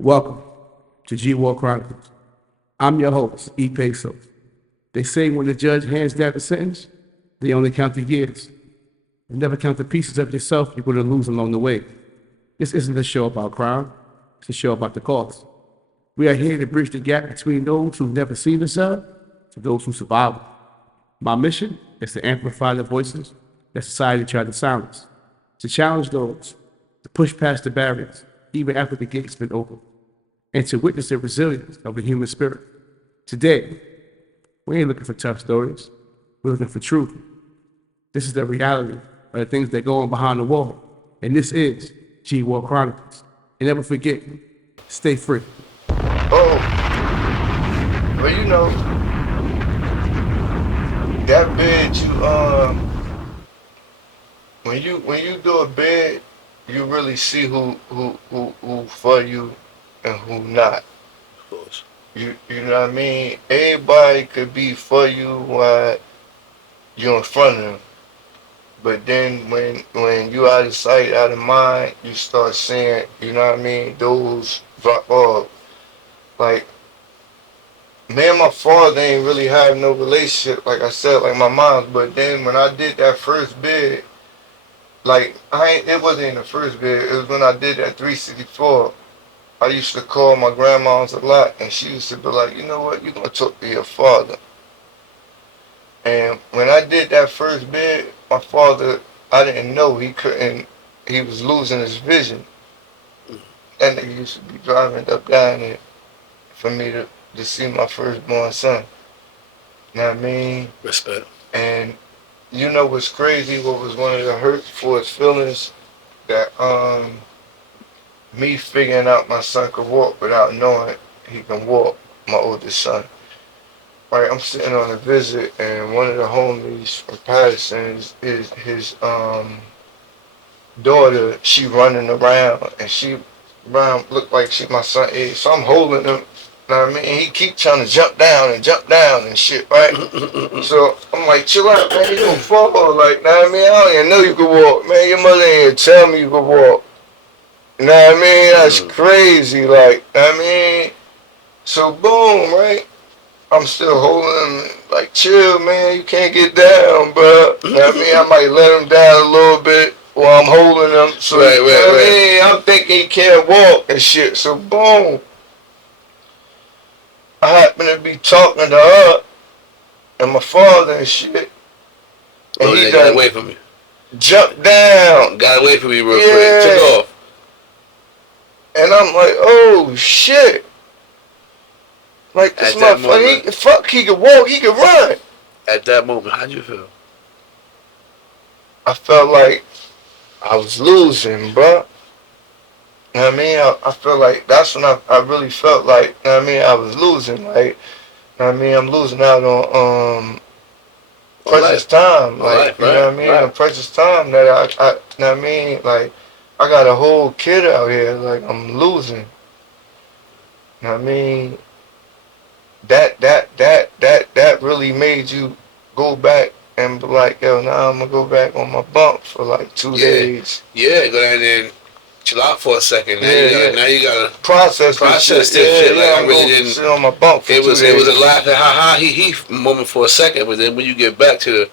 Welcome to G War Chronicles. I'm your host, E. Peso. They say when the judge hands down the sentence, they only count the years. You never count the pieces of yourself you're going to lose along the way. This isn't a show about crime, it's a show about the cost. We are here to bridge the gap between those who've never seen the cell to those who survive it. My mission is to amplify the voices that society tried to silence, to challenge those, to push past the barriers, even after the gate's been opened, and to witness the resilience of the human spirit. Today, we ain't looking for tough stories. We're looking for truth. This is the reality of the things that go on behind the wall. And this is G War Chronicles. And never forget, stay free. Oh, well, that bed when you do a bed, you really see who for you and who not. Of course. You know what I mean? Everybody could be for you while you're in front of them. But then when you out of sight, out of mind, you start seeing, you know what I mean, those drop off. Like, me and my father ain't really have no relationship, like I said, like my mom's. But then when I did that first bid, like it wasn't in the first bid. It was when I did that 364. I used to call my grandma's a lot, and she used to be like, you know what, you gonna talk to your father. And when I did that first bid, my father, I didn't know he couldn't. He was losing his vision. That nigga used to be driving up down there for me to see my firstborn son. You know what I mean? Respect. And you know what's crazy? What was one of the hurt for his feelings? That me figuring out my son could walk without knowing he can walk. My oldest son. Right, I'm sitting on a visit, and one of the homies from Patterson is his daughter. She running around, and she looked like she my son age. So I'm holding him. You know what I mean? And he keep trying to jump down and shit, right? So I'm like, chill out, man. You gonna fall? Like, you know what I mean? I don't even know you could walk, man. Your mother ain't even tell me you could walk. You know what I mean? That's crazy. Like, you know what I mean? So boom, right? I'm still holding him, like, chill, man. You can't get down, bro. You know what I mean? I might let him down a little bit while I'm holding him. So, you know what I mean? I'm thinking he can't walk and shit. So boom. I happen to be talking to her and my father and shit. And he got away from me. Jumped down. Got away from me real quick. Took off. And I'm like, oh shit. Like this motherfucker, he could walk, he could run. At that moment, how'd you feel? I felt like I was losing, bro. You know what I mean? I felt like that's when I really felt like, you know what I mean, I was losing. Like, you know what I mean, I'm losing out on precious time. Like, you know what I mean? Right. Precious time that I you know what I mean? Like, I got a whole kid out here, like I'm losing. You know what I mean? That really made you go back and be like, yo, now I'm gonna go back on my bunk for like 2 days. Yeah, go down there and chill out for a second. Now you gotta process this shit. Like I really didn't sit on my bunk for 2 days. It was a laugh and ha ha he moment for a second, but then when you get back to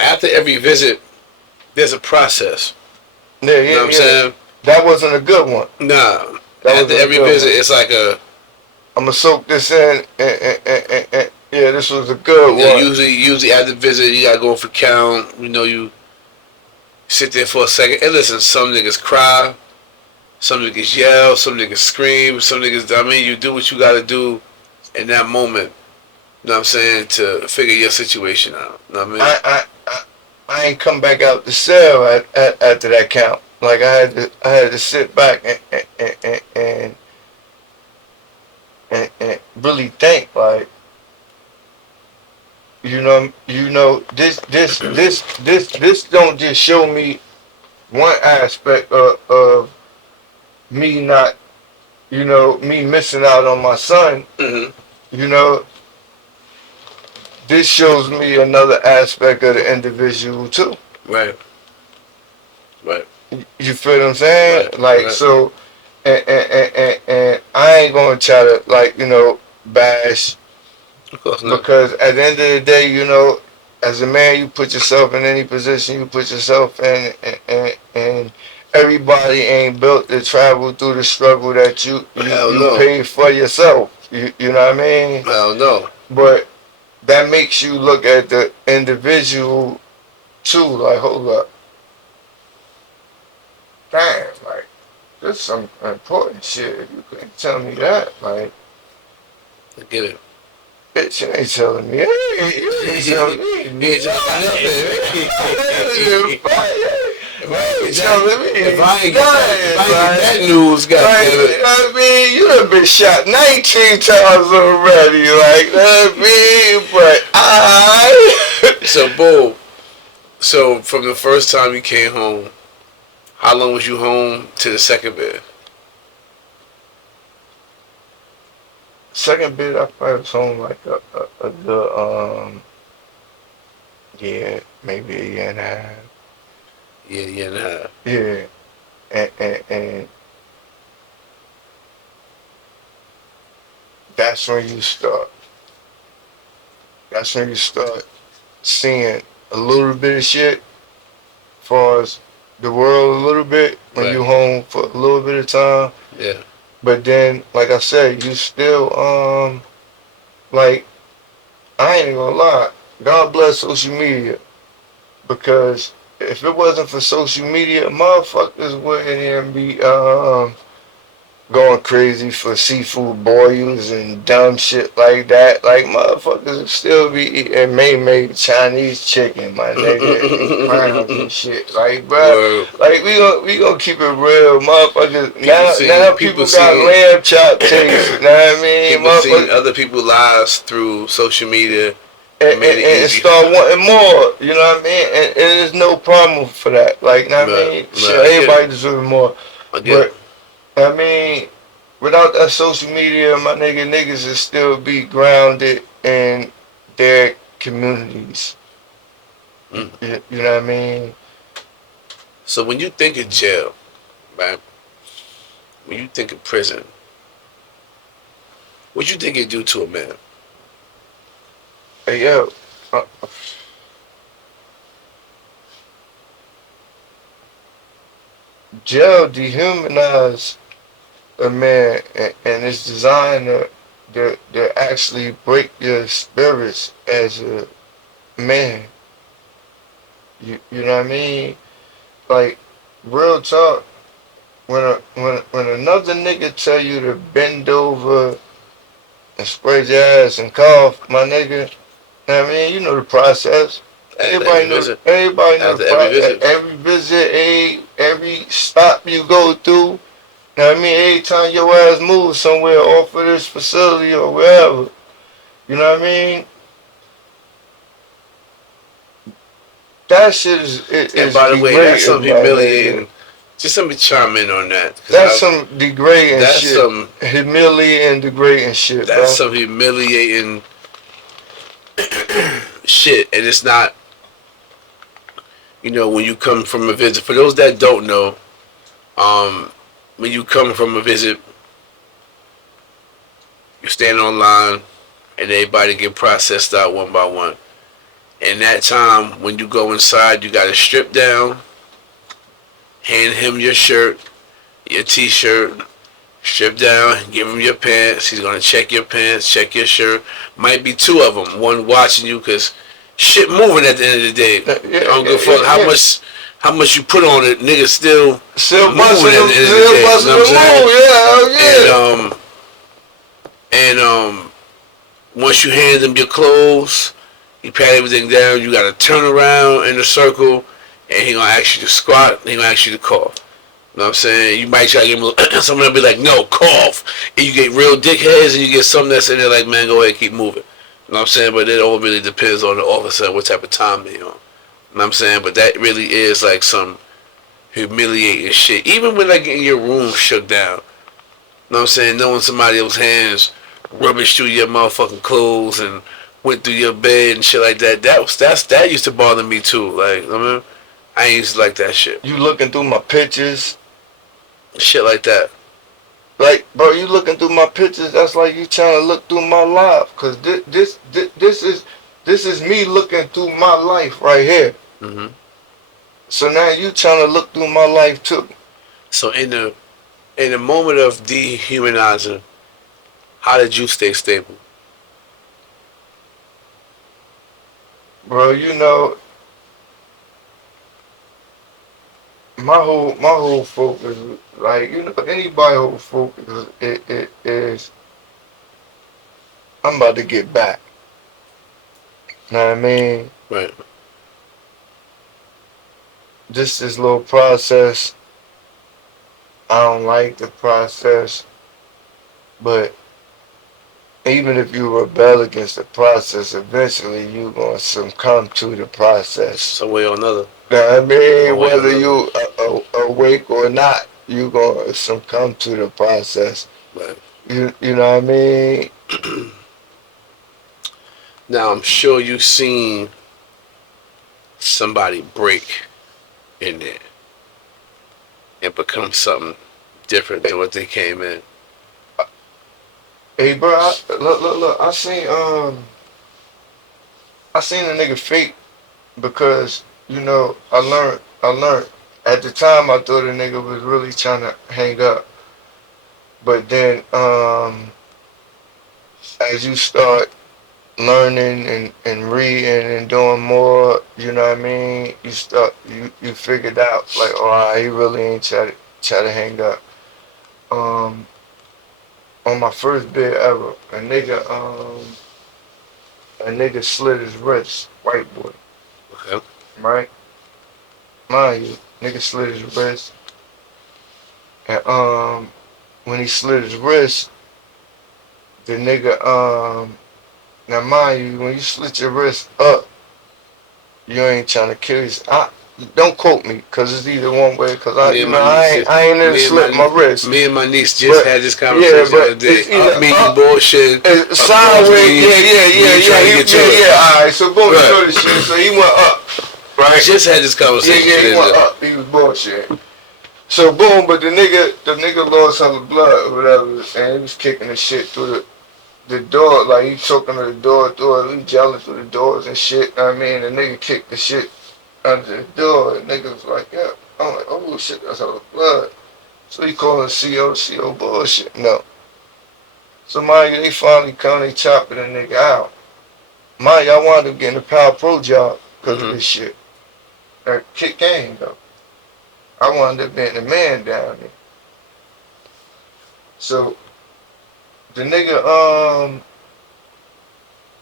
after every visit, there's a process. You know what I'm saying? That wasn't a good one. Nah. After every visit, it's like I'm gonna soak this in, and yeah, this was a good one. Usually at the visit, you gotta go for count. You sit there for a second. And listen, some niggas cry, some niggas yell, some niggas scream, some niggas. I mean, you do what you gotta do in that moment. You know what I'm saying, to figure your situation out. You know what I mean? I ain't come back out the cell after that count. Like I had to sit back and really think, like, this don't just show me one aspect of me not, me missing out on my son. Mm-hmm. This shows me another aspect of the individual too. Right. You feel what I'm saying? So, and ain't gonna try to bash, Of course not. because at the end of the day, as a man, you put yourself in any position you put yourself in, and everybody ain't built to travel through the struggle that Hell you no. paid for yourself. You know what I mean? Hell no. But that makes you look at the individual too. Like, hold up, damn, like, this some important shit. If you couldn't tell me that, like, I get it. bitch, you ain't telling me. Hey, you ain't telling me. If I ain't get that news, goddammit. I mean, you done been shot 19 times already, like, I mean, but So, boom. So, from the first time you came home, how long was you home to the second bid? second bit, I probably was home like a good, yeah, maybe a year and a half. Yeah, year and a half. Yeah, and that's when you start. That's when you start seeing a little bit of shit, as far as the world a little bit, when Right. you home for a little bit of time. Yeah. But then, like I said, you still like, I ain't gonna lie. God bless social media, because if it wasn't for social media, motherfuckers wouldn't even be going crazy for seafood boils and dumb shit like that. Like, motherfuckers would still be eating made Chinese chicken, my nigga, and crowns and shit. Like, bruh, Word. like, we gonna keep it real, motherfuckers. Now People people got seeing lamb chop taste. You know what I mean, people seeing motherfuckers? other people's lives through social media And, made and, it and easy. start wanting more, you know what I mean? And there's no problem for that. Like, you know what I But mean? Shit, I get everybody it. deserves more. I get it. But I mean, without that social media, my niggas would still be grounded in their communities. Mm. You know what I mean? So when you think of jail, right? When you think of prison, what you think it do to a man? Hey, yo, uh, jail dehumanize a man, and it's designed to actually break your spirits as a man. You know what I mean? Like, real talk. When another nigga tell you to bend over and spread your ass and cough, my nigga, know what I mean, you know the process. After every visit. Everybody know the After every process. visit. Every visit, every stop you go through. Know what I mean, every time your ass moves somewhere off of this facility or wherever. You know what I mean? That shit And is by the way, that's some degrading, my nigga. humiliating. Just let me chime in on that, That's because some degrading that's shit. some Humiliating, degrading shit, that's bro. some humiliating shit, and it's not. When you come from a visit. For those that don't know, um, when you come from a visit, you stand online, and everybody get processed out one by one. And that time, when you go inside, you got to strip down, hand him your shirt, your t-shirt, strip down, give him your pants. He's gonna check your pants, check your shirt. Might be two of them, one watching you, cause shit moving at the end of the day. I don't give a fuck how much you put on it, niggas still moving at the end of the day. You know what I'm saying? And once you hand him your clothes, you pat everything down. You gotta turn around in a circle, and he gonna ask you to squat. And he gonna ask you to cough. You know what I'm saying? You might try to give him someone will be like, no, cough. And you get real dickheads, and you get some that's in there like, man, go ahead, keep moving. You know what I'm saying? But it all really depends on the officer and what type of time they on. You know what I'm saying? But that really is like some humiliating shit. Even when like getting your room shook down. You know what I'm saying? Knowing somebody else's hands rubbished through your motherfucking clothes and went through your bed and shit like that. That used to bother me too. Like, I mean, I ain't used to like that shit. You looking through my pictures. Shit like that. Like, bro, you looking through my pictures. That's like you trying to look through my life. Cause this is me looking through my life right here. Mm-hmm. So now you trying to look through my life too. So in the moment of dehumanizing, how did you stay stable? Bro, my whole focus, like, anybody whole focus it is I'm about to get back. Know what I mean? Right. Just this little process. I don't like the process, but even if you rebel against the process, eventually you gonna succumb to the process. Some way or another. Know what I One mean? way or Whether another. you awake or not, you gonna succumb to the process. Right. You know what I mean? Now I'm sure you've seen somebody break in there and become something different than what they came in. Hey, bro, look. I seen a nigga fake because I learned. At the time, I thought a nigga was really trying to hang up, but then as you start learning and reading and doing more, you know what I mean. You figured out like, all right, he really ain't try to hang up. Um, on my first bid ever, a nigga slit his wrist, white boy, Okay. right? Mind you, nigga slit his wrist, and when he slit his wrist, the nigga now mind you, when you slit your wrist up, you ain't trying to kill yourself. Don't quote me, cause it's either one way. Cause Me and my I niece, ain't, I ain't in to me and slip my wrist. me and my niece just But had this yeah, conversation the other but day. it's either Up means up, bullshit. Across sideways. means Yeah. me trying to He, get to yeah, it. yeah. All right, so boom, you Right. know the shit. So he went up, right? Just had this conversation Yeah, 2 he days went ago. up. He was bullshit. So boom, but the nigga lost some blood or whatever, and he was kicking the shit through the door, like he choking the door through it, he yelling through the doors and shit. I mean, the nigga kicked the shit under the door. The nigga was like, yeah. I'm like, oh shit, that's all the blood. So he calling CO bullshit. No. So mind you, they finally come, they chopping the nigga out. Mind you, I wound up getting a Power Pro job because of Mm-hmm. this shit. That kick game though. I wound up being the man down there. So the nigga,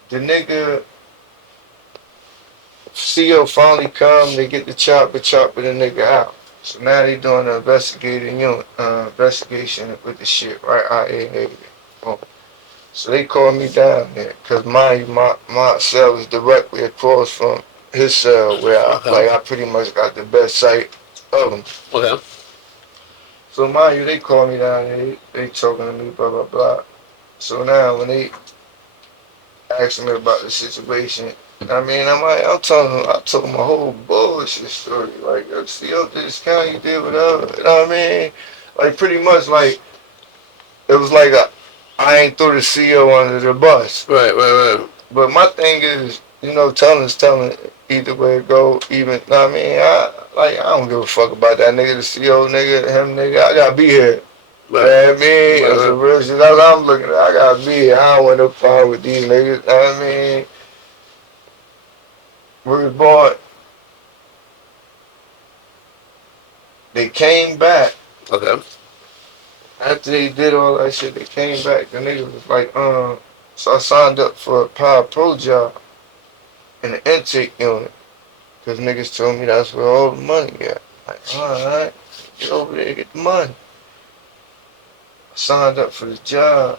the nigga CO finally come, they get the chopper the nigga out. So now they doing an investigation with the shit, right? IA and everything. Boom. So they called me down there, cause my cell is directly across from his cell, where Okay. I pretty much got the best sight of him. Okay. So mind you, they called me down there, they talking to me, blah blah blah. So now when they asking me about the situation, I mean, I told them my whole bullshit story. Like, see, yo, this county did whatever. You know what I mean? Like, pretty much, like, it was like I ain't threw the CEO under the bus. Right. But my thing is, telling either way it go. Even, you know what I mean? I don't give a fuck about that nigga, the CEO nigga, him nigga. I gotta be here. You Right. know what I mean? That's Right. a real shit. That's what I'm looking at. I gotta be here. I don't want no problem with these niggas. You know what I mean? We was born. They came back. Okay. After they did all that shit, they came back. The nigga was like, so I signed up for a Power Pro job in the intake unit. Cause niggas told me that's where all the money at. Like, alright, get over there, get the money. I signed up for the job.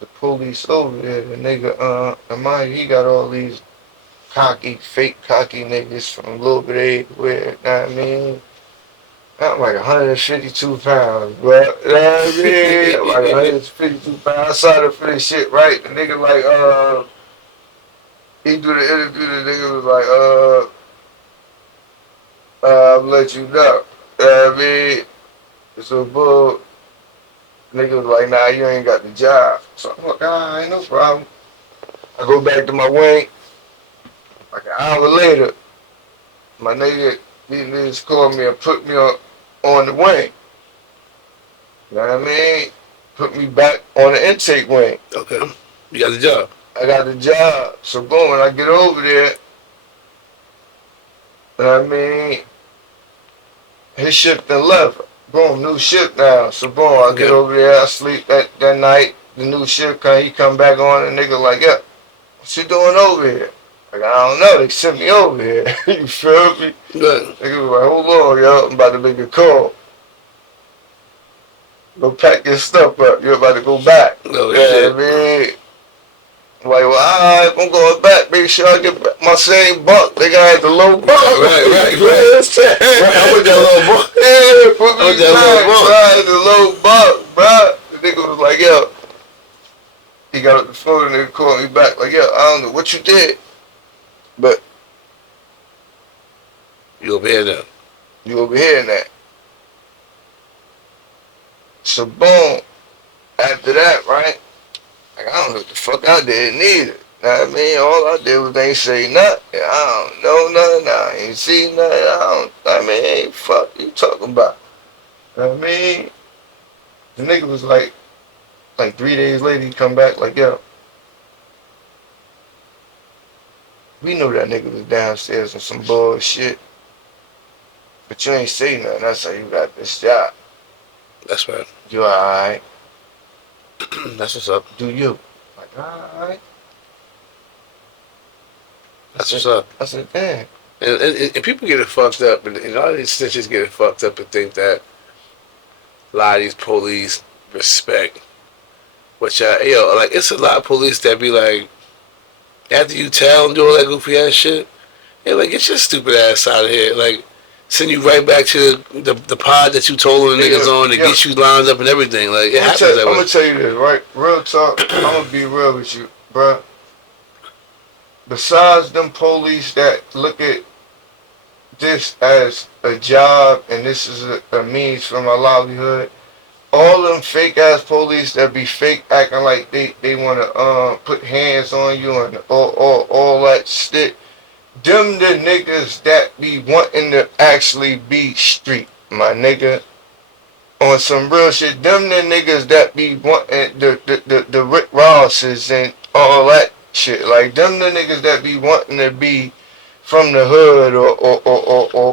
The police over there, the nigga, and mind you, he got all these fake cocky niggas from a little bit everywhere, you know what I mean? I'm like 152 pounds, bro. You know what I mean? I'm like 152 pounds. I signed up for this shit, right? The nigga like, he do the interview, the nigga was like, I'll let you know. You know what I mean? So, bull, nigga was like, nah, you ain't got the job. So I'm like, ah, ain't no problem. I go back to my wing. Like an hour later, my nigga, these niggas called me and put me on the wing. You know what I mean? Put me back on the intake wing. Okay. You got the job. I got the job. So boom, when I get over there, you know what I mean? His shift done left. Boom, new shift now. So boom, I get Okay. over there, I sleep that night. The new shift he come back on, and nigga like, yeah, what you doing over here? Like, I don't know, they sent me over here. You feel me? Good. Nigga was like, hold on, yo, I'm about to make a call. Go pack your stuff up. You're about to go back. Oh Yeah, shit. I mean, like, well, alright, I'm going back. Make sure I get my same buck. They got the low buck. Right. Right, I want that little buck. Yeah, put I want me that little back, buck. bro. The low buck, bro. The nigga was like, yo. He got up the phone and they called me back. Like, yo, I don't know what you did, but You over here now. you over here now. So, boom. After that, right? Like, I don't know what the fuck I did neither. Know what I mean? All I did was ain't say nothing. I don't know nothing. I ain't see nothing. I mean, fuck you talking about? Know what I mean? The nigga was like 3 days later, he come back like, yo, we know that nigga was downstairs on some bullshit, but you ain't say nothing. That's how you got this job. That's right. You alright? That's what's up. Do you? Like, alright. That's what's up. I said, damn. And people get it fucked up, and a lot of these snitches get it fucked up and think that a lot of these police respect. Which, yo, like, it's a lot of police that be like, after you tell them do all that goofy ass shit, they're like, get your stupid ass out of here. Like, send you right back to the pod that you told them the niggas on to get you lined up and everything. Like, it happens that way. I'm gonna tell you this, right? Real talk. I'm gonna be real with you, bruh. Besides them police that look at this as a job and this is a means for my livelihood, all them fake ass police that be fake acting like they wanna put hands on you and all that shit, them the niggas that be wanting to actually be street, my nigga. On some real shit, them the niggas that be wanting the Rick Rosses and all that shit. Like them the niggas that be wanting to be from the hood or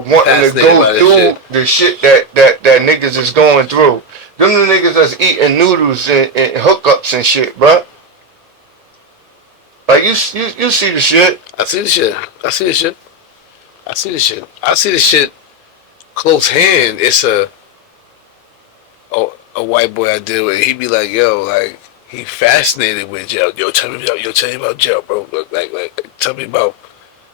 wanting to Fascinated go by this through shit. the shit that niggas is going through. Them the niggas that's eating noodles and hookups and shit, bruh. Like you see the shit. I see the shit. I see the shit. I see the shit. I see the shit close hand. It's a white boy I deal with. He be like, yo, like he fascinated with jail. Yo, tell me about jail, bro. Like tell me about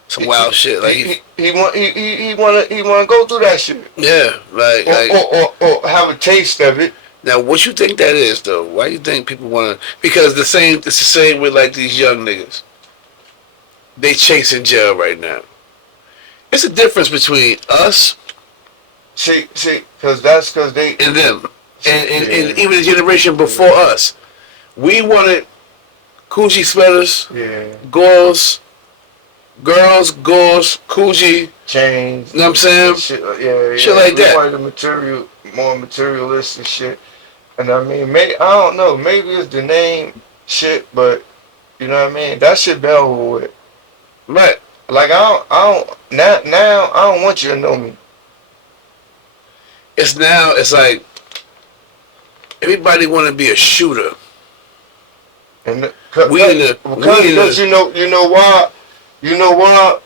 some wild shit. Like he wanna go through that shit. yeah, like Or have a taste of it. now what you think that is though? Why you think people wanna? Because it's the same with like these young niggas. They chasing jail right now. It's a difference between us See, cause they and them. And even the generation before us. We wanted coochie sweaters, yeah, girls, coochie, chains. you know what I'm saying? Shit, Shit like that. Wanted the more materialistic shit. And I mean, maybe I don't know. Maybe it's the name shit, but you know what I mean. That shit been over with. Right. Like I don't now I don't want you to know me. It's like everybody want to be a shooter. And because you know why? You know why?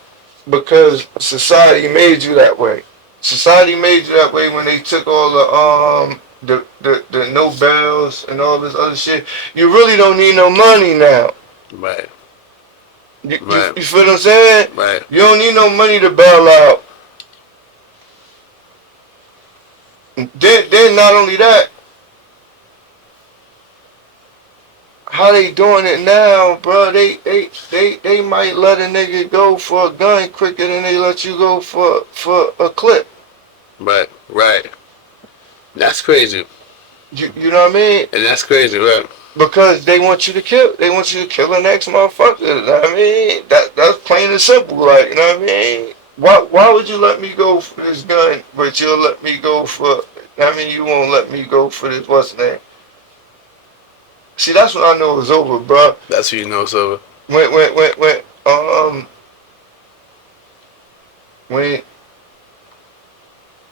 Because society made you that way. Society made you that way when they took all the Nobels and all this other shit. You really don't need no money now. Right. You feel what I'm saying? Right. You don't need no money to bail out. Then not only that, how they doing it now, bro? They might let a nigga go for a gun quicker than they let you go for a clip. Right. That's crazy. You know what I mean? And that's crazy, right? Because they want you to kill. They want you to kill the next motherfucker. You know what I mean? That's plain and simple. Like, you know what I mean? Why would you let me go for this gun, but you'll let me go for? I mean, you won't let me go for this. What's the name? See, that's when I know it's over, bro. That's when you know it's over. When when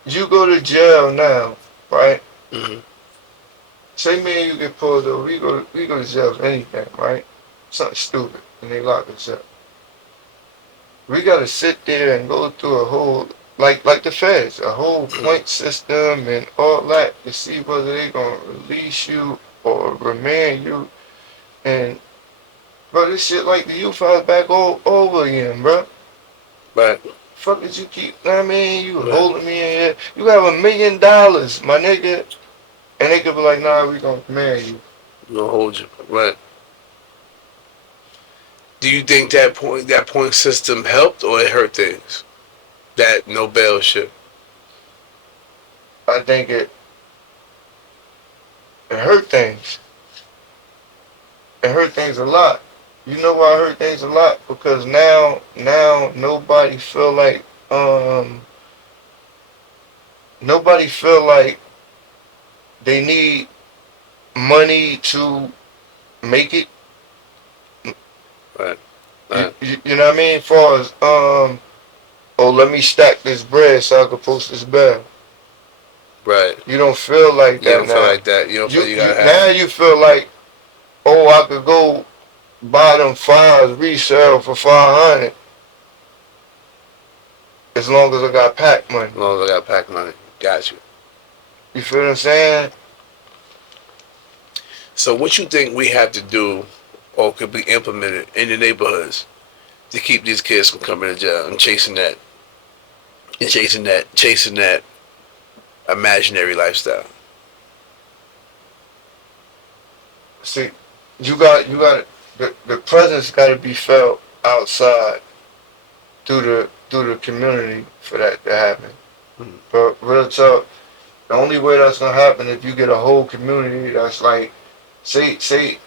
you go to jail now, right? Mm-hmm. Say me and you get pulled over, we go to jail for anything, right? Something stupid, and they lock us up. We gotta sit there and go through a whole like the feds, a whole point system and all that to see whether they gonna release you or remand you. And bro, this shit like the youth house back all over again, bro. Right. Fuck did you keep? I mean, you Right. holding me in here. You have $1 million, my nigga, and they could be like, nah, we gonna command you. We're gonna hold you. Right. Do you think that point system helped or it hurt things? That no bail shit. I think it hurt things. It hurt things a lot. You know why it hurt things a lot? Because now um nobody feel like they need money to make it. Right. You, Right. you know what I mean? As far as oh, let me stack this bread so I can post this bail. Right. You don't feel like You that don't feel now. like that. You don't feel You you you gotta have. now you feel like, oh, I could go buy them fives resale for 500 as long as I got pack money. As long as I got pack money. Got you. You feel what I'm saying? So what you think we have to do or could be implemented in the neighborhoods to keep these kids from coming to jail and chasing that imaginary lifestyle? See, you got the presence got to be felt outside through the community for that to happen. Mm-hmm. But real talk, the only way that's gonna happen if you get a whole community that's like, say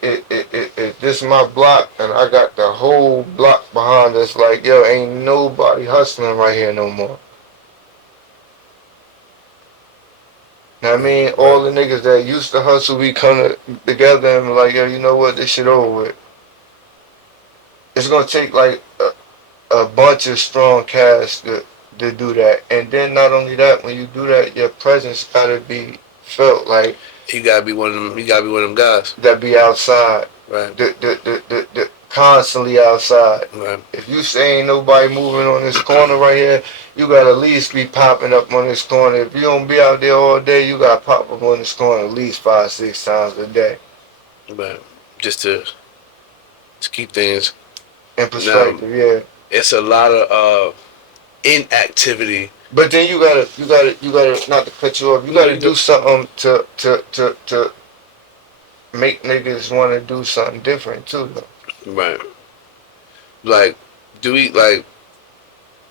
it this is my block and I got the whole block behind us. Like, yo, ain't nobody hustling right here no more. Now, I mean, all Right. the niggas that used to hustle, we come together and be like, yo, you know what, this shit over with. It's gonna take like a bunch of strong cast to do that. And then not only that, when you do that, your presence gotta be felt like You gotta be one of them. You gotta be one of them guys. that be outside, Right. the constantly outside. Right. If you say ain't nobody moving on this corner right here, you gotta at least be popping up on this corner. If you don't be out there all day, you gotta pop up on this corner at least 5, 6 times a day. Right. Just to keep things. In Now perspective, yeah. it's a lot of inactivity. But then you gotta not to cut you off. You No, gotta you do do. something to make niggas want to do something different too, though. Right. Like, do we like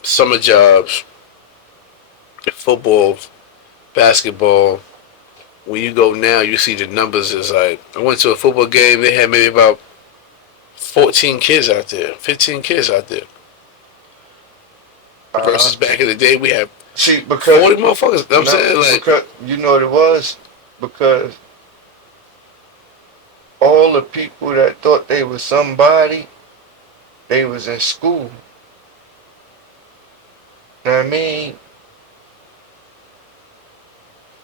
summer jobs, football, basketball? When you go now, you see the numbers is like, I went to a football game. They had maybe about 14 kids out there, 15 kids out there. Uh, Versus back in the day, we had See, because 40 motherfuckers. You know what I'm no, saying? Like, because you know what it was, because all the people that thought they was somebody, they was in school. Know what I mean?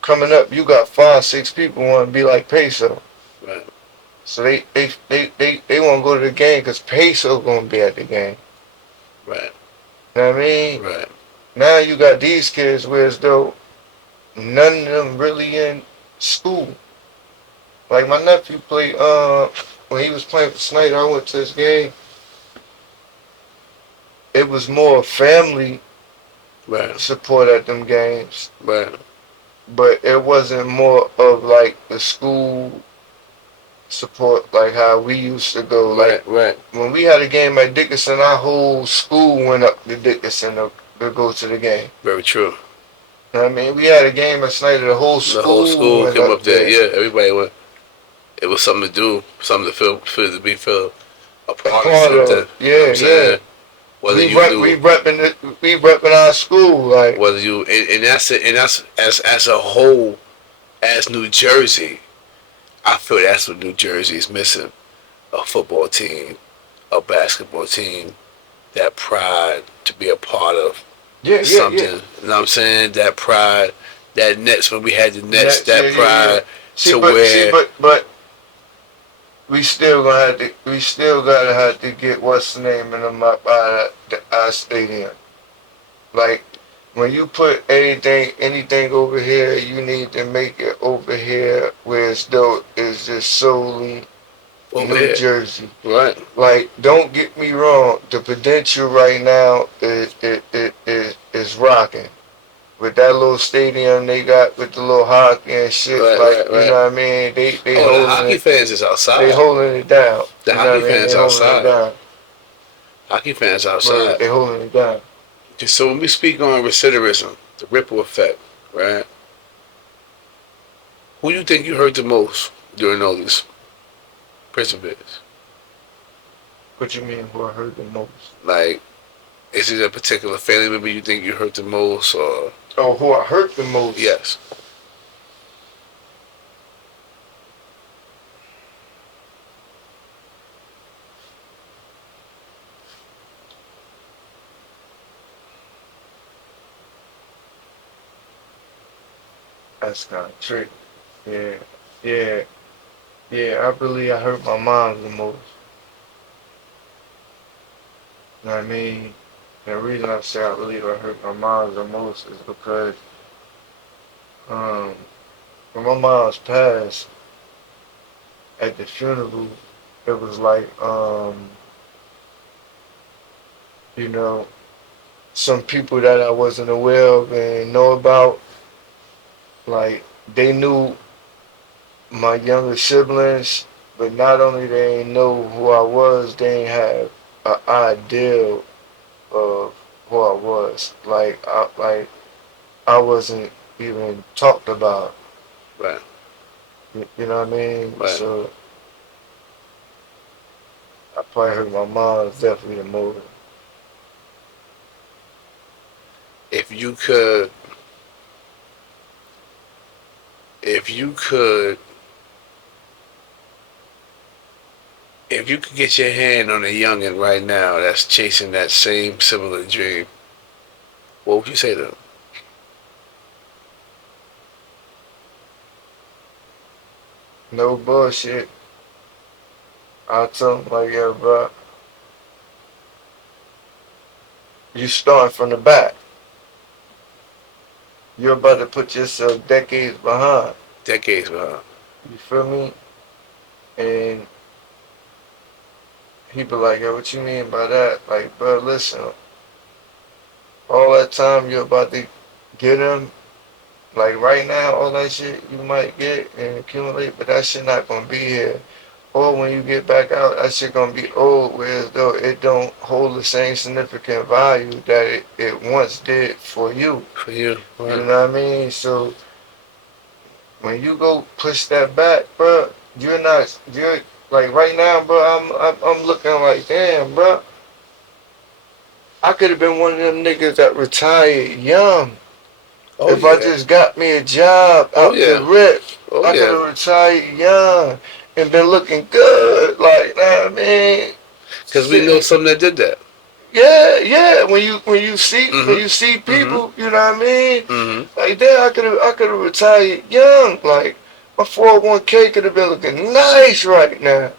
Coming up, you got 5, 6 people want to be like Peso. right, So they want to go to the game because Peso going to be at the game. right, Know what I mean? right, Now you got these kids where as though none of them really in school. Like my nephew played, when he was playing for Snyder, I went to his game. It was more family right, support at them games, right, but it wasn't more of like the school support like how we used to go. Like right, right. when we had a game at Dickinson, our whole school went up to Dickinson to go to the game. Very true. I mean, we had a game last night. The whole The whole school school went came up up there. there. Yeah, everybody went. It was something to do, something to feel a A part of part something. of, You know what yeah, I'm yeah. saying? Whether you do, We repping our school, like. whether you, and that's as a whole, as New Jersey, I feel that's what New Jersey is missing: a football team, a basketball team, that pride to be a part of Yeah, yeah, something. yeah. You know what I'm saying? That pride, that Nets when we had the Nets, Next, yeah, that yeah, yeah. pride to See, where but we still gotta have to get what's the name in them up out of our stadium. Like when you put anything over here, you need to make it over here where it's though is just solely over New here, Jersey. right? Like, don't get me wrong, the Prudential right now is rocking. With that little stadium they got with the little hockey and shit, Right, like, right, you right. know what I mean? They Oh, the holding hockey it, fans is they outside. holding it down. The You know hockey what I mean? They fans holding it outside. down. Hockey fans Word, outside. they holding it down. So when we speak on recidivism, the ripple effect, right? Who you think you hurt the most during all these prison visits? What you mean who I hurt the most? Like, is it a particular family member you think you hurt the most, or Oh, who I hurt the most? yes? That's kind of tricky. Yeah, yeah, yeah. I believe I hurt my mom the most. You know what I mean? And the reason I say I believe I hurt my mom the most is because um, when my mom's passed at the funeral, it was like you know, some people that I wasn't aware of and know about, like they knew my younger siblings, but not only they ain't know who I was, they ain't have an idea of who I was. I wasn't even talked about. Right, You know what I mean? right. So I probably hurt my mom definitely the most. If you could, if you could, if you could get your hand on a youngin right now that's chasing that same similar dream, what would you say to them? No bullshit. I tell them like, yeah, bro, you starting from the back. You're about to put yourself decades behind. Decades behind. You feel me? And he be like, yo, what you mean by that? Like, bro, listen, all that time you're about to get him, like right now, all that shit you might get and accumulate, but that shit not gonna be here. Or when you get back out, that shit gonna be old, whereas though it don't hold the same significant value that it once did for you. For you, You right? know what I mean? So when you go push that back, bro, you're like right now, bro. I'm looking like, damn, bro. I could have been one of them niggas that retired young. Oh If I yeah. just got me a job Oh out the yeah. rip, Oh I could yeah. have retired young and been looking good. Like, know what I mean? Because we know Sitting, some that did that. yeah, yeah. When you Mm-hmm. see Mm-hmm. people, you know what I mean? Mm-hmm. Like, damn, I could have retired young. Like, my 401k could have been looking nice right now.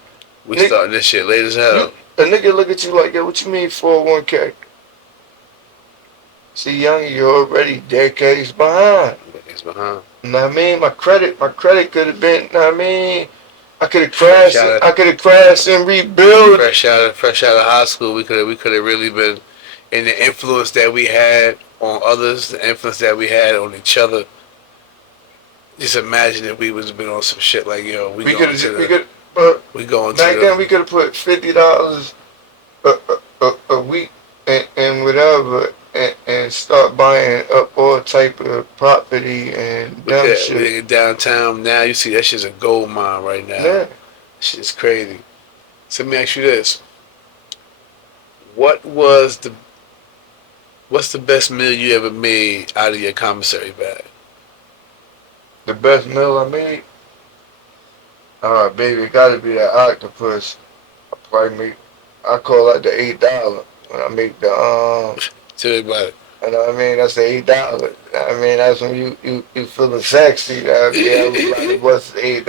We Nick, starting this shit late as you hell. a nigga look at you like, yo, what you mean 401k? See, young, you're already decades behind. It's behind. You know what I mean? My credit could have been. You know what I mean? Fresh out of I could have crashed and rebuilt. fresh out of high school, we could have really been, and the influence that we had on others, the influence that we had on each other. Just imagine if we was been on some shit like, yo, We could, but we going to back then the we could have put $50 a week and whatever and start buying up all type of property and Look dumb at shit. nigga downtown now. You see that shit's a gold mine right now. Yeah. Shit's crazy. So let me ask you this: What was the what's the best meal you ever made out of your commissary bag? The best meal I made? Baby, it gotta be that octopus. I probably make, I call that the $8 when I make the, Tell me about it. you know what I mean? That's the $8. I mean, that's when you feeling sexy. You know what I mean? I was like, what's the $8?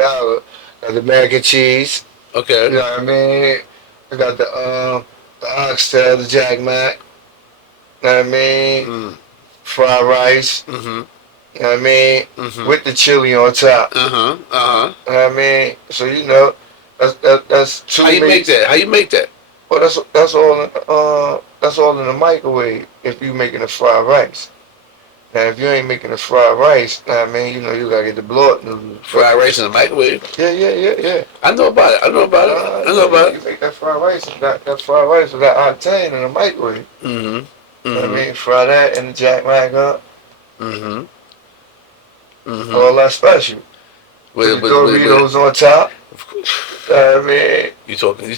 Got the mac and cheese. You Okay. know what I mean? I got the oxtail, the jack mac. You know what I mean? Mm. Fried rice. Mm-hmm. You know what I mean? Mm-hmm. With the chili on top. Uh-huh. Uh-huh. You know what I mean? So that's two How you make meats. that? How you make that? Well, that's all in the microwave. If you making the fried rice. Now, if you ain't making the fried rice, know what I mean, you gotta get the blood noodles. But Fried rice in the microwave. yeah. I know about it. I know about it. I know about You it. make that fried rice, that fried rice with that octane in the microwave. Mm-hmm. Know what I Mm-hmm. mean, fry that and the jack mac up, Mm-hmm. all Mm-hmm. that special. Put the With Doritos on top. Know what I mean, you talking yeah,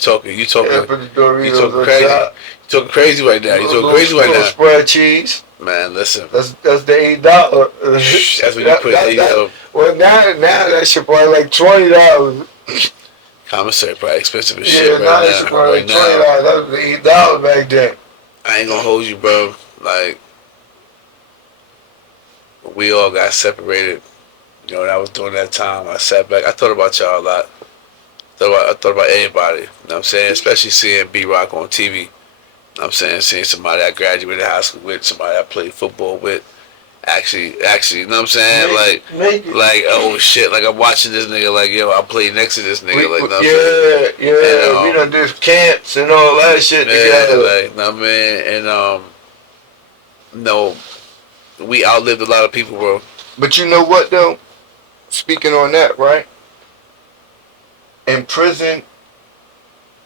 put the you Doritos talking on crazy. top. You talking crazy right now. You talking crazy right Little now. spread cheese. Man, listen. That's the $8. That's when you put Well, now that shit probably like $20. commissary probably expensive as Yeah, shit right now that shit now. probably Right like $20. now. That was the $8 back then. I ain't gonna hold you, bro. Like, we all got separated. You know, when I was during that time, I sat back. I thought about y'all a lot. I thought about everybody. You know what I'm saying? Especially seeing B Rock on TV. You know what I'm saying? Seeing somebody I graduated high school with, somebody I played football with. Actually, you know what I'm saying? Make it. Oh shit, like I'm watching this nigga, like, yo, I played next to this nigga, like, you know what I'm saying? Yeah. We done did camps and all that shit Yeah, together. like, you know what I mean? And, no, we outlived a lot of people, bro. But you know what though? Speaking on that, right? In prison,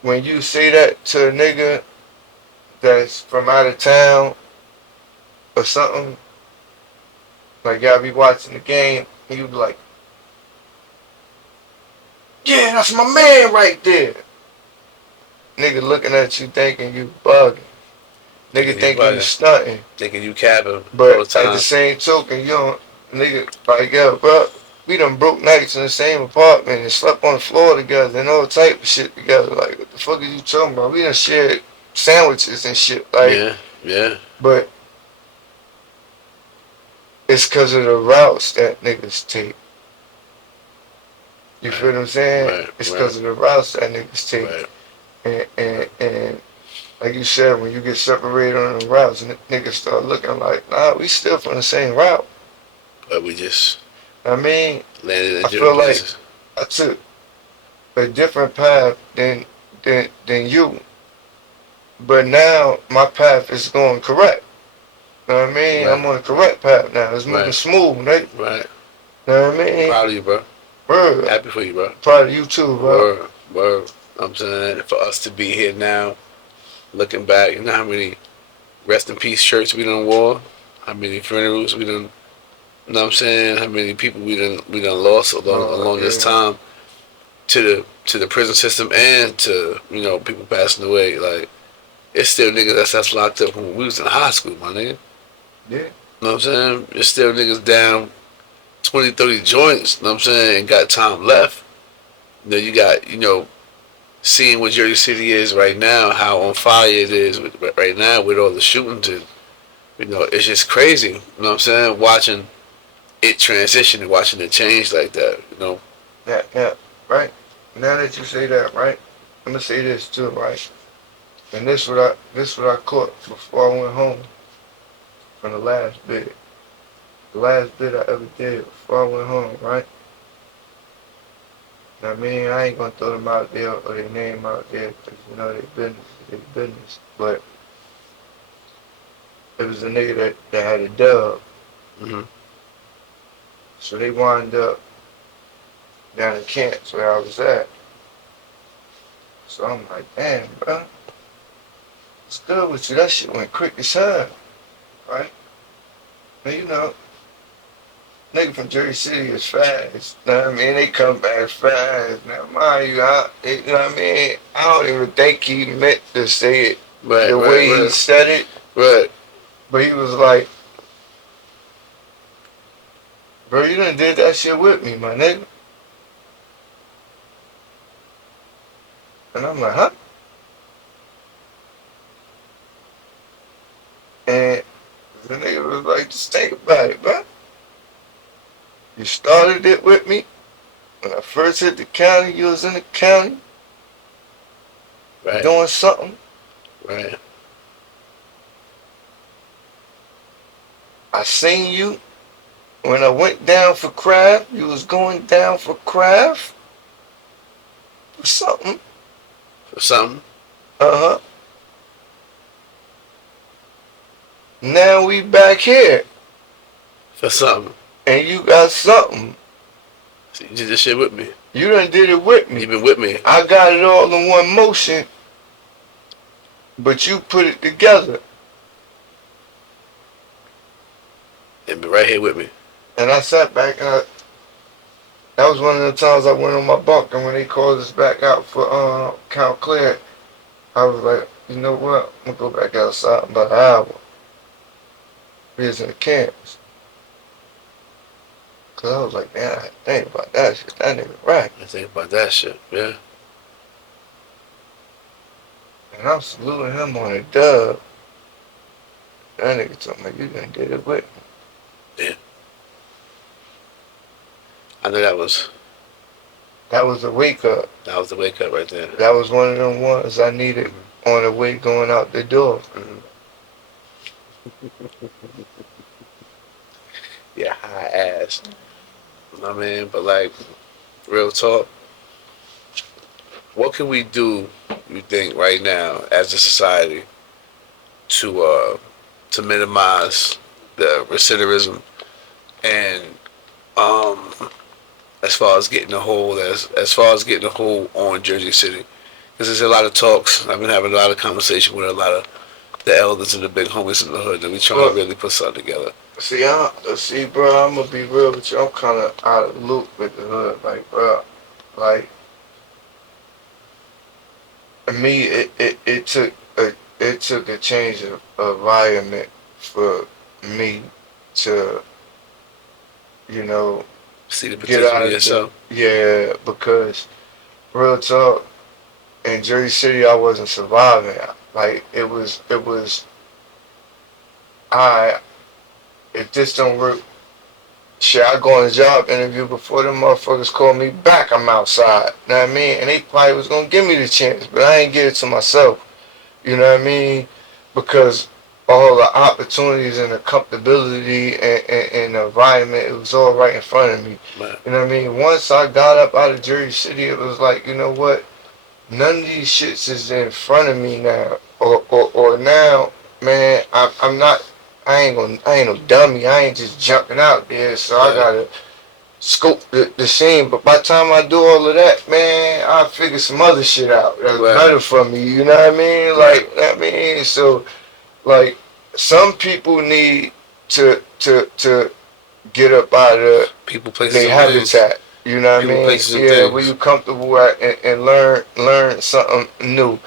when you say that to a nigga that's from out of town or something, like y'all be watching the game, and you be like, yeah, that's my man right there. Nigga looking at you thinking you bugging. Nigga thinking you stunting. Thinking you capping all But the at time. the same token, you don't, nigga, like, yo, bro, we done broke nights in the same apartment and slept on the floor together and all type of shit together. Like, what the fuck are you talking about? We done shared sandwiches and shit. Like, Yeah. but it's because of the routes that niggas take. You feel what I'm saying? Right, It's because of the routes that niggas take. Right. And like you said, when you get separated on the routes, and niggas start looking like, nah, we still from the same route. But we just I mean, landed in I different feel like places. I took a different path than you, but now my path is going correct. You know what I mean? Right. I'm on the correct path now. It's moving Right. smooth, nigga. Right. You know what I mean? Proud of you, bro. Word. Happy for you, bro. Proud of you too, bro. Word. I'm saying, for us to be here now, looking back, you know how many rest in peace shirts we done wore, how many funerals we done, you know what I'm saying, how many people we done lost along this time to the prison system and to, you know, people passing away. Like, it's still niggas that's locked up when we was in high school, my nigga. Yeah. You know what I'm saying? There's still niggas down 20, 30 joints, you know what I'm saying, and got time left. You know, you got, you know, seeing what Jersey City is right now, how on fire it is right now with all the shootings, and, you know, it's just crazy. You know what I'm saying? Watching it transition and watching it change like that, you know. Yeah. Right. Now that you say that, right? I'm gonna say this too, right? And this what I caught before I went home from the last bit. The last bit I ever did before I went home, right? I mean, I ain't gonna throw them out there or their name out there because, you know, they business. But it was a nigga that had a dub. Mm-hmm. So they wound up down in camps where I was at. So I'm like, damn, bro, what's good with you? That shit went quick as hell. right? And you know, nigga from Jersey City is fast. You know what I mean? They come back fast. Now, mind you, you know what I mean? I don't even think he meant to say it Right, the right, way he right, said it, right. but he was like, bro, you done did that shit with me, my nigga. And I'm like, huh? And the nigga was like, just think about it, bro. You started it with me. When I first hit the county, you was in the county Right, doing something. right. I seen you when I went down for craft. You was going down for craft for something. For something. Uh huh. Now we back here, For something. and you got something. So you did this shit with me. You done did it with me. You've been with me. I got it all in one motion, but you put it together. And been right here with me. And I sat back and that was one of the times I went on my bunk, and when they called us back out for Count Clear, I was like, you know what? I'm gonna go back outside in about an hour. Visit the camps. Cause I was like, man, I think about that shit. That nigga right. I think about that shit. Yeah. And I'm saluting him on a dub. That nigga told me, you done did it with me. Yeah. I know that was That was a wake up. the wake up right there. That was one of them ones I needed on the way going out the door. Mm-hmm. Yeah, high ass. You know what I mean? But like, real talk. What can we do, you think, right now as a society to minimize the recidivism and as far as getting a hold as far as getting a hold on Jersey City? Because there's a lot of talks. I've been having a lot of conversation with a lot of the elders and the big homies in the hood, and we trying to really put something together. See, bro, I'm gonna be real with you. I'm kind of out of the loop with the hood, like, bro, like me, it took a change of environment for me to, you know, See the get potential out in of the yourself. yeah, because real talk in Jersey City, I wasn't surviving. Like it was. I if this don't work, shit, I go on a job interview before them motherfuckers call me back. I'm outside. You know what I mean? And they probably was gonna give me the chance, but I ain't get it to myself. You know what I mean? Because all the opportunities and the comfortability and the environment, it was all right in front of me. Man. You know what I mean? Once I got up out of Jersey City, it was like, you know what? None of these shits is in front of me now. Or now, man, I'm not, I ain't no dummy. I ain't just jumping out there. So I gotta scope the scene. But by the time I do all of that, man, I figure some other shit out that's better for me. You know what I mean? Like, I mean, so like some people need to get up out of People, places, their and things. habitat. You know what I People, mean? places, and Yeah, where things. you comfortable at and learn something new.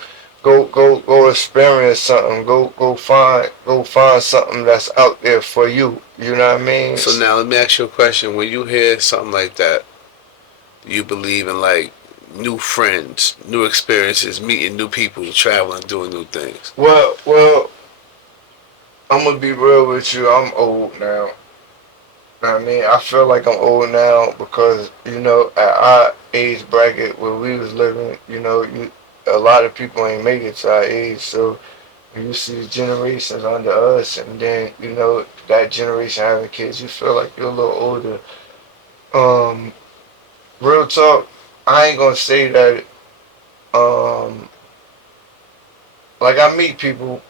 Go experience something. Go find something that's out there for you. You know what I mean? So now let me ask you a question. When you hear something like that, do you believe in like new friends, new experiences, meeting new people, traveling, doing new things? Well, I'm gonna be real with you. I'm old now. I mean, I feel like I'm old now because you know, at our age bracket where we was living, you know, a lot of people ain't make it to our age. So when you see the generations under us, and then you know that generation having kids, you feel like you're a little older. Um, Real talk, I ain't gonna say that. Um, like I meet people,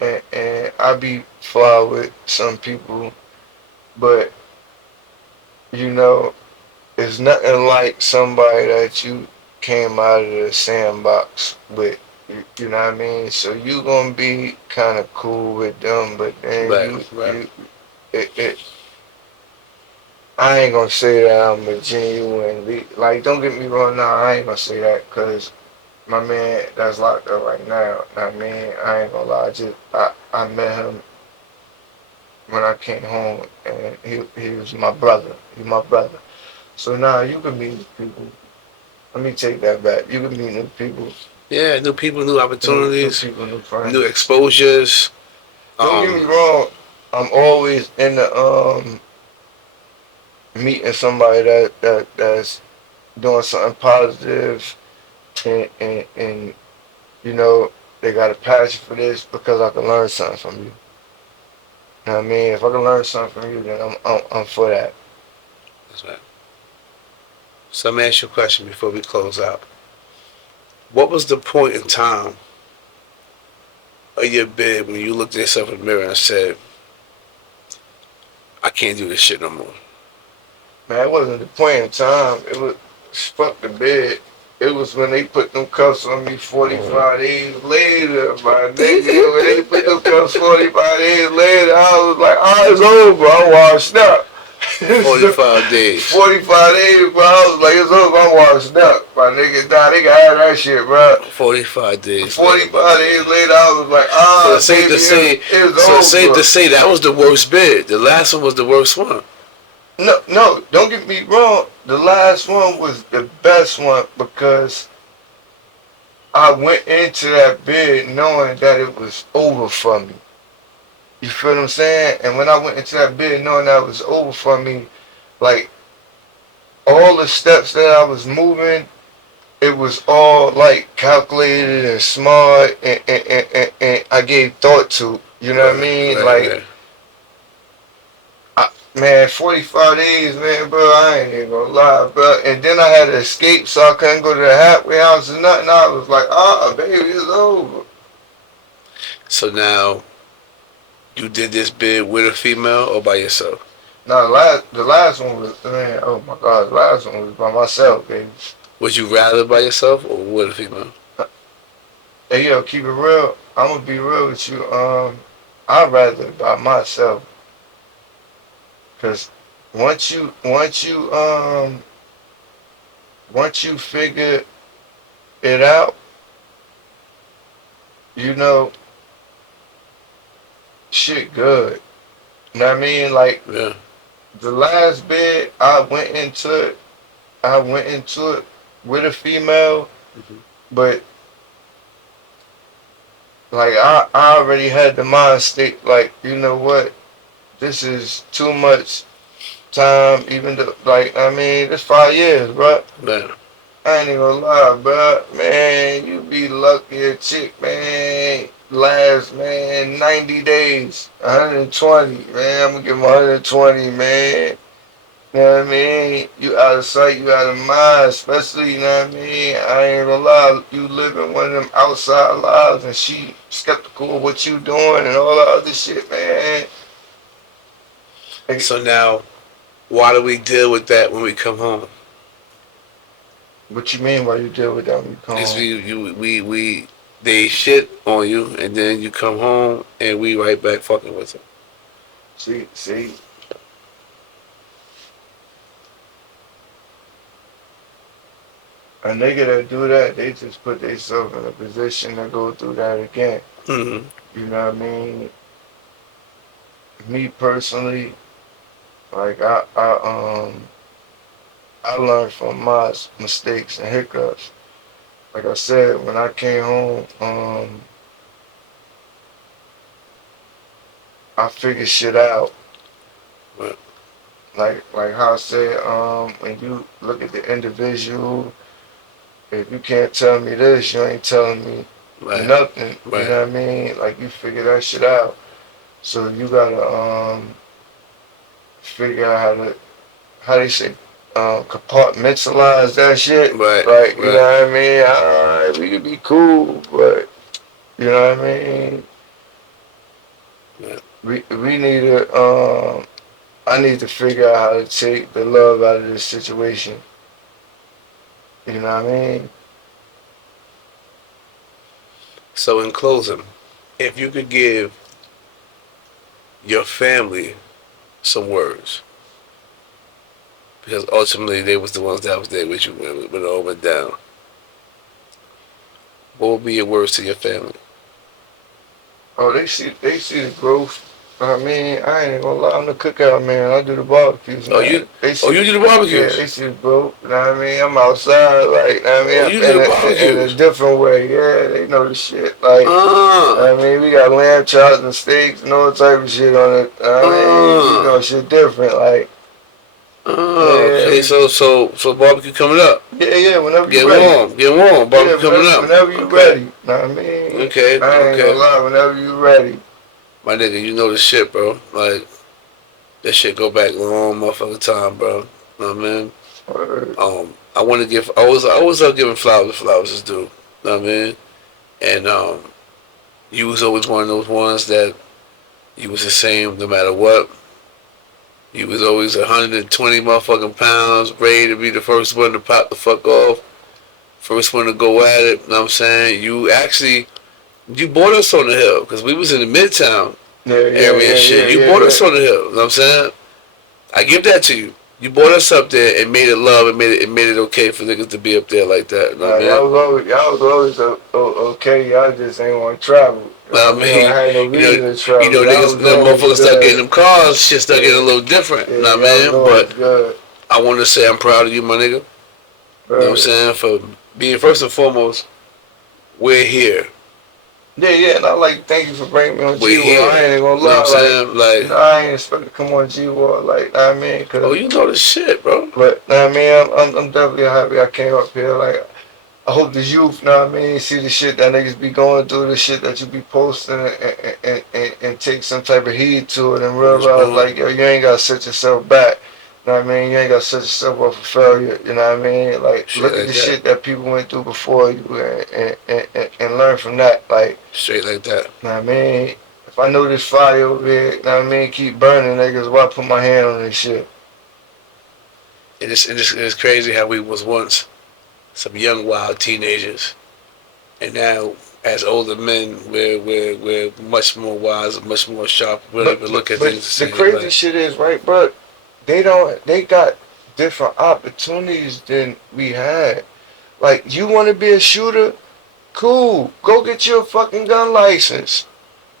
and I be fly with some people, but you know, it's nothing like somebody that you came out of the sandbox with. You know what I mean? So you gonna be kind of cool with them, but then Right, right. it, I ain't gonna say that I'm a genuine, like, don't get me wrong, now I ain't gonna say that, cause my man that's locked up right now, I mean, I ain't gonna lie, I met him when I came home, and he was my brother, he my brother. So now you can meet new people. Let me take that back. You can meet new people, Yeah, new people, new new opportunities, people, new new friends. exposures. Don't get me Um, wrong, I'm always in the meeting somebody that's doing something positive, and you know they got a passion for this because I can learn something from you. You know what I mean? If I can learn something from you, then I'm for that. that's right. So let me ask you a question before we close out. What was the point in time of your bid when you looked at yourself in the mirror and said, I can't do this shit no more? Man, it wasn't the point in time. It was fuck the bed. It was when they put them cuffs on me 45 days later, my nigga. When they put them cuffs 45 days later, I was like, oh, it's over. I'm washed up. 45 days. 45 days, bro. I was like, it's over. I'm washed up. My nigga, nah, they got have that shit, bro. 45 days later, my 45 days nigga. later, I was like, So ah, it's safe baby, to say, it's so it's safe over. to say that was the worst bid. The last one was the worst one. No, no, don't get me wrong. The last one was the best one because I went into that bid knowing that it was over for me. You feel what I'm saying? And when I went into that bid knowing that it was over for me, like all the steps that I was moving, it was all like calculated and smart, and I gave thought to. You know what I Right, mean? right, Like, right. man, 45 days, man, bro, I ain't even gonna lie, bro. And then I had to escape, so I couldn't go to the halfway house or nothing. I was like, ah, baby, it's over. So now you did this bid with a female or by yourself? Now, the last one was, man, oh my God, the last one was by myself, baby. Would you rather by yourself or with a female? Hey, yo, keep it real. I'm gonna be real with you. I'd rather by myself, cause once you figure it out, you know, shit good. You know what I mean? Like, Yeah. the last bid, I went into it with a female, Hmm. but like I already had the mind state, like, you know what, this is too much time, even though, like, I mean, it's 5 years, bro. Yeah. I ain't even gonna lie, bro. Man, you be lucky a chick, man. Last, man, 90 days, 120, man. I'm gonna give him 120, man. You know what I mean? You out of sight, you out of mind, especially, you know what I mean? I ain't gonna lie, you living one of them outside lives and she skeptical of what you doing and all that other shit, man. Like, So now, why do we deal with that when we come home? what you mean by you deal with that when you come Because home? they shit on you, and then you come home, and we right back fucking with them. See, a nigga that do that, they just put themselves in a position to go through that again. Hmm. You know what I mean? Me personally, like I learned from my mistakes and hiccups. Like I said, when I came home, I figured shit out. Right, Like how I said, when you look at the individual, if you can't tell me this, you ain't telling me right, nothing. You right, know what I mean? Like you figure that shit out. So you gotta figure out how they say compartmentalize that shit. right, Like, you know right, what I mean? Alright, we could be cool, but you know what I mean? right. We need to I need to figure out how to take the love out of this situation. You know what I mean? So in closing, if you could give your family some words, because ultimately they was the ones that was there with you when it all went down, what would be your words to your family? Oh, they see the growth. I mean, I ain't gonna lie, I'm the cookout man. I do the barbecues, Oh man. you, oh you do the Yeah, barbecues. they see the growth. You know what I mean? I'm outside, like, you know what Oh I you mean, do the in a barbecues. different way. Yeah, they know the shit. Like, Uh, I mean, we got lamb chops and steaks and all type of shit on it. I mean, we uh, doing shit different. Like, yeah, okay. So barbecue coming up. yeah. Whenever you Get ready. warm, get warm. Yeah, Barbecue coming up. whenever you Okay, ready. Know what I mean? okay, I ain't gonna okay. lie. Whenever you ready. My nigga, you know the shit, bro. Like that shit go back long motherfucking time, bro. Know what I mean? Word. I want to give. I always love giving flowers. Flowers is due. Know what I mean? And you was always one of those ones that you was the same no matter what. You was always 120 motherfucking pounds, ready to be the first one to pop the fuck off, first one to go at it. Know what I'm saying? You brought us on the hill because we was in the Midtown area and shit. You brought Yeah. us on the hill. Know what I'm saying? I give that to you. You brought us up there and made it love and made it okay for niggas to be up there like that. You know Nah, what I mean? y'all was always okay. Y'all just ain't want to travel. You know I what I mean? I mean, had no you know, reason to travel. Y'all niggas, was always motherfuckers start getting good. them cars. Shit start getting a Yeah, little different. You know yeah. what I Y'all was mean? always But good. I want to say I'm proud of you, my nigga. You know what I'm Right. saying? For being first and foremost, we're here. Yeah. And I like to thank you for bringing me on We're G World. here. I ain't gonna You know what I'm lie, like, saying? Like, I ain't expect to come on G World, like, know what I mean, oh, cause, you know the shit, bro. but know what I mean, I'm definitely happy I came up here, like. I hope the youth, know what I mean, see the shit that niggas be going through, the shit that you be posting, and take some type of heed to it and What is realize, wrong? like, yo, you ain't got to set yourself back. You know what I mean? You ain't got to set yourself up for failure. You know what I mean? Like, Straight look at like the that. shit that people went through before you and learn from that. Like, Straight like that. you know what I mean? If I know this fire over here, you know what I mean, keep burning, niggas, why put my hand on this shit? It's crazy how we was once some young wild teenagers, and now as older men, we're much more wise, much more sharp. We don't even look at But things the the same. crazy Like shit is, right, bro? They got different opportunities than we had. Like, you want to be a shooter? Cool. Go get your fucking gun license.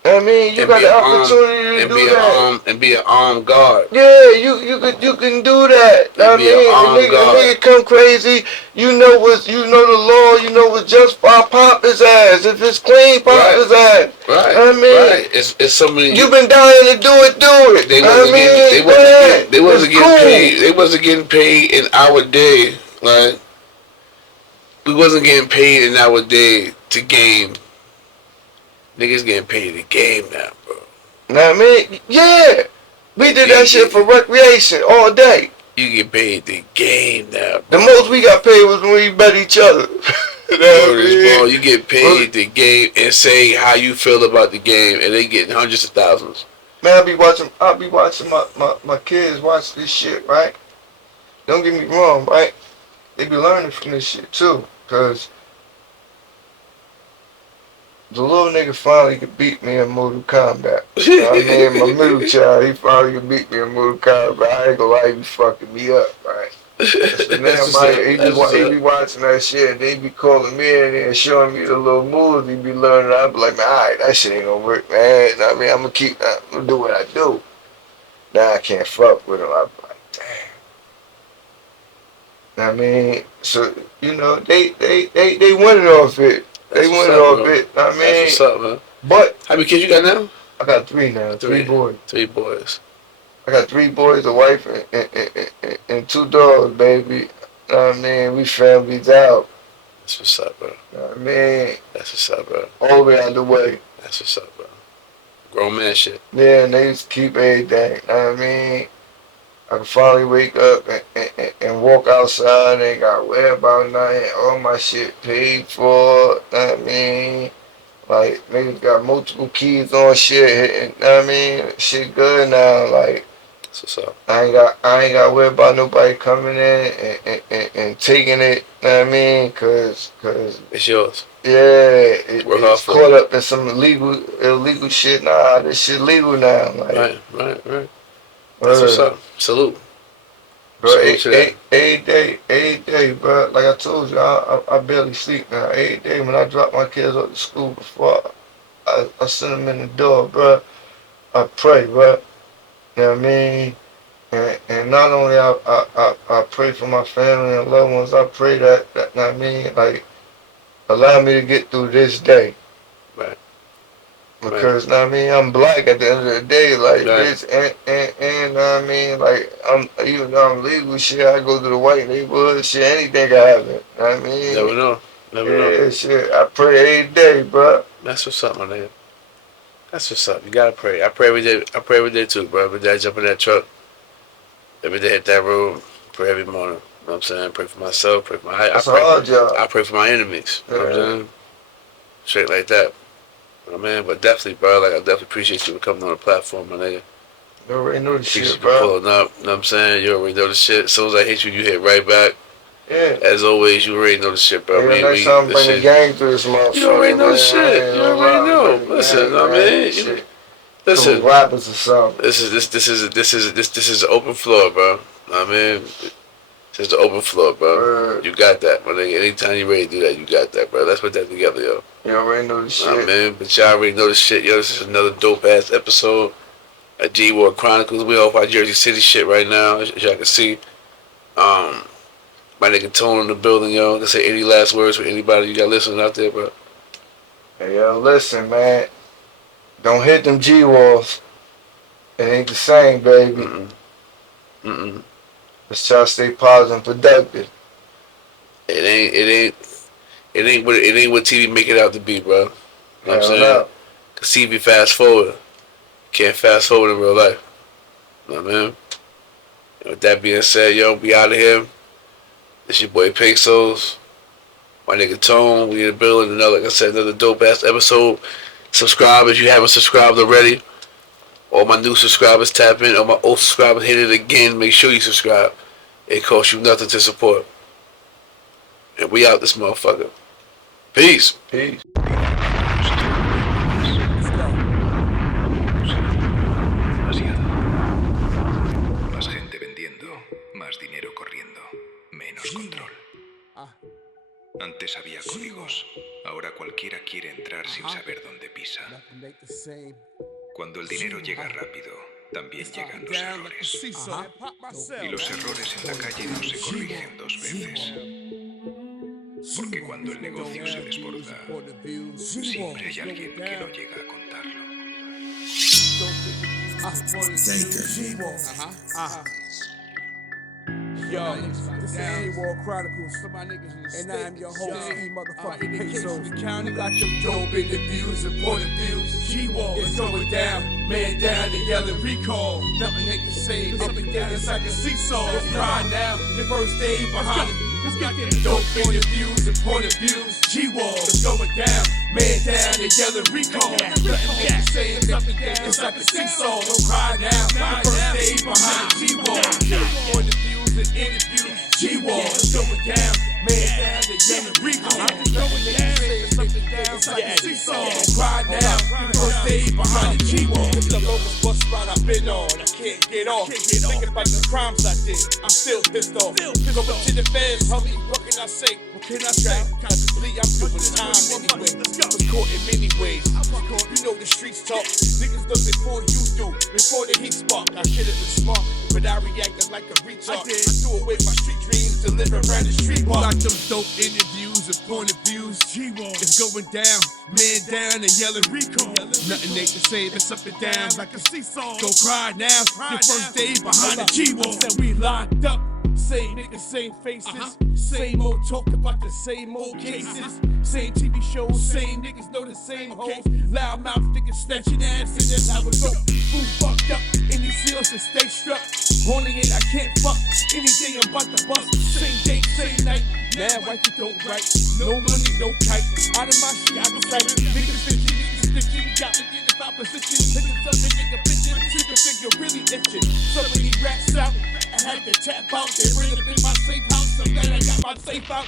I mean, you and got be the an armed opportunity to do that. and be an armed guard Yeah, you can do that. and I be an mean, armed a guard. nigga come crazy. You know the law. You know what's just pop his ass. If it's clean, pop Right, his ass. right, I mean, right. It's so many. you been dying to do it. Do it. They I wasn't getting mean, go ahead. they It's wasn't getting cool. paid. They wasn't getting paid in our day. Like we wasn't getting paid in our day to game. Niggas getting paid to game now, bro. Know what I mean? Yeah. We did You that shit get for recreation all day. you get paid to game now, The bro. most we got paid was when we bet each other. You know what Word I is mean? born. You get paid to game and say how you feel about the game, and they getting hundreds of thousands. Man, I'll be watching my kids watch this shit, right? Don't get me wrong, right? They be learning from this shit too. Cause the little nigga finally could beat me in Mortal Kombat. I mean, my middle child, he finally could beat me in Mortal Kombat. I ain't gonna lie, he be fucking me up, right? So That's now what's up. That's what's he up. be watching that shit and they be calling me in and showing me the little moves he be learning. I be like, man, alright, that shit ain't gonna work, man. I mean, I'm gonna do what I do. Now I can't fuck with him. I be like, damn. I mean, so, you know, they winning off it. They That's what's winning up, off bro. it. I That's what's mean, up, man. but How many kids you got now? I got three now, three Three. boys. Three boys. I got three boys, a wife, and two dogs, baby. I mean, we families out. That's what's up, bro. I mean, That's what's up, bro. all the way out the way. That's what's up, bro. Grown man shit. Yeah, and they used to keep everything. I mean, I could finally wake up and walk outside. Ain't got to worry about nothing. All my shit paid for. I mean, like, niggas got multiple keys on shit. And, I mean, shit good now. Like, So I ain't got to worry about nobody coming in and taking it. You know what I mean? Cause it's yours. yeah, Work hard it's for it. caught up in some illegal shit. Nah, this shit legal now. Like, Right. That's what's uh, up. Salute. bro, Salute to that. every day, bro. Like I told you, I barely sleep now. Every day when I drop my kids off to school before I send them in the door, bro, I pray, bro. You know what I mean? And not only I pray for my family and loved ones, I pray that, know what I mean, like, allow me to get through this day. Right. Because, know what I mean, I'm black at the end of the day, like, Right. bitch, and know what I mean, like, even though I'm legal, shit, I go to the white neighborhood, shit, anything can happen, know what I mean? Never know. Never know. Yeah, shit, I pray every day, bro. That's what's up, my nigga. That's what's up. You gotta pray. I pray every day. I pray every day too, bro. Every day I jump in that truck. Every day hit that road. Pray every morning. You know what I'm saying? Pray for myself. Pray for my. That's a hard job. I pray for my enemies. You know what I'm Yeah. saying? Straight like that. You know what I mean? But definitely, bro. Like I definitely appreciate you for coming on the platform, my nigga. You already know the Appreciate shit, you for bro. pulling up. You know what I'm saying? You already know the shit. As soon as I hit you, you hit right back. Yeah. As always, you already know the shit, bro. Hey, next time bring the gang through this motherfucker. You already know the man. shit. You already know. Listen, I mean, listen. Some rappers or something. This is an open floor, bro. I mean, this is the open floor, bro. You got that, my nigga. Anytime you ready to do that, you got that, bro. Let's put that together, yo. You already know the shit. Man, but y'all already know the shit, yo. This is another dope ass episode of G War Chronicles. We off our Jersey City shit right now, as y'all can see. My nigga Tone in the building, yo. Can say any last words for anybody you got listening out there, bro? Hey, yo, listen, man. Don't hit them G walls. It ain't the same, baby. Let's try to stay positive and productive. It ain't what TV make it out to be, bro. You know what I'm saying? No. Cause TV fast forward. Can't fast forward in real life. You know what I mean? And with that being said, yo, we out of here. It's your boy Pesos. My nigga Tone. We in the building. Another, like I said, another dope ass episode. Subscribe if you haven't subscribed already. All my new subscribers tap in. All my old subscribers hit it again. Make sure you subscribe. It costs you nothing to support. And we out this motherfucker. Peace. Peace. Más gente vendiendo, más dinero corriendo, menos control. Antes había códigos, ahora cualquiera quiere entrar sin saber dónde pisa. Cuando el dinero llega rápido, también llegan los errores. Y los errores en la calle no se corrigen dos veces. Porque cuando el negocio se desborda, siempre hay alguien que no llega a contarlo. Yo, this is G-War Chronicles, and I'm your host, motherfucking Pesos. We got them dope interviews and point of views. G-War is going down, man down, they yelling recall. Nothing they can say, up and down, it's like a seesaw. It's cry now, the first day behind it. Let's get them dope interviews and point of views. G-War is going down, man down, they yelling recall. Nothing they can say, it's up and down, it's like a seesaw. Don't cry now, the first day behind it. G-War, point of views and interviews. G-War is going down, man down, they yelling recall. Nothing they can say, it's up and down, it's like a seesaw. Don't cry now, the first day behind the G-War. It's the lowest bus ride I've been on. I can't get off. Thinking about the crimes I did, I'm still pissed off. Go up to the feds, homie, what can I say? What can I say? Constantly, I'm doing time anyway. Was caught in many ways. You know the streets talk. Niggas look before you do. Before the heat spark, I should have been smart, but I reacted like a retard. I threw away my street dreams to live around the street bar. Like them dope interviews and point of views. G-War is going down, man down and yelling recall. Nothing they can say, it's up and down like a seesaw. Go cry now, your first day behind the G-War. Said we locked up. Same niggas, same faces, same old talk about the same old cases, same TV shows, same niggas know the same hoes, loud mouth niggas snatching ass and that's how it go. Food fucked up, in these seals and stay struck, only it I can't fuck, anything I'm about to bust, same day, same night, now right you don't right, no money, no kite, out of my shit, out of sight, niggas 50, niggas 50, got me in the safe opposition. Pictures of the nigga bitching, see the figure really itching. So many rats out, I had to tap out. They ran up in my safe house, I'm glad I got my safe out.